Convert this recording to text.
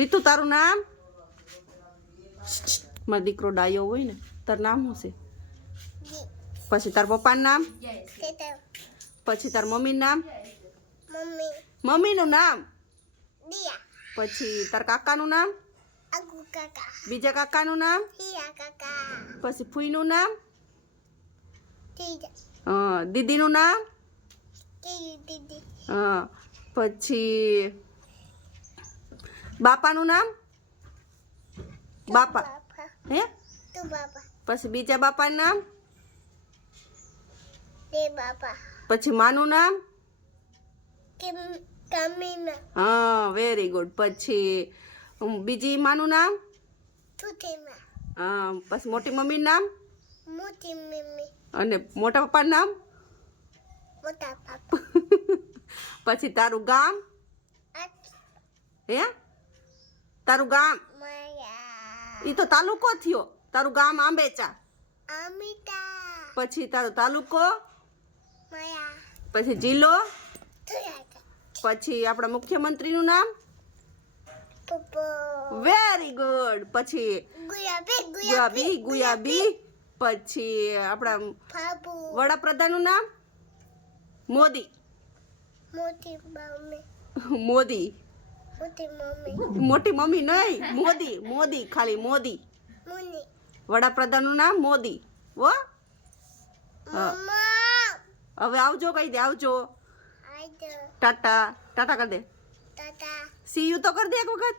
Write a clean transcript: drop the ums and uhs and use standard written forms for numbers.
રીતુ તારું નામ? મારો દીકરો ડાયો હોય ને. તારું નામ શું છે? પછી તાર પપ્પાનું નામ? પછી તાર મમ્મીનું નામ? મમ્મીનું નામ? પછી તાર કાકાનું નામ? બીજા કાકાનું નામ? પછી ફૂઈનું નામ? દીદીનું નામ? પછી બાપાનું નામ? બાપા હે? પછી બીજા બાપાનું નામ? પછી માનું નામ? હા, વેરી ગુડ. પછી બીજી માનું નામ? હા. પછી મોટી મમ્મીનું નામ? અને મોટા પપ્પાનું નામ? પછી તારું ગામ? હે? તારું ગામ? ઈ તો તાલુકો થયો. તારું ગામ આંબેચા. પછી તારો તાલુકો? પછી જિલ્લો? પછી આપણા મુખ્યમંત્રીનું નામ? Very good. પછી ગુયાબી. પછી આપણા વડાપ્રધાનનું નામ? મોદી. મોટી મમ્મી નહીં, મોદી ખાલી મોદી. વડાપ્રધાનનું નામ મોદી. હો, હવે આવજો કહી દે. આવજો. ટાટા. ટાટા કરી દે. સી યુ તો કરી દે એક વખત.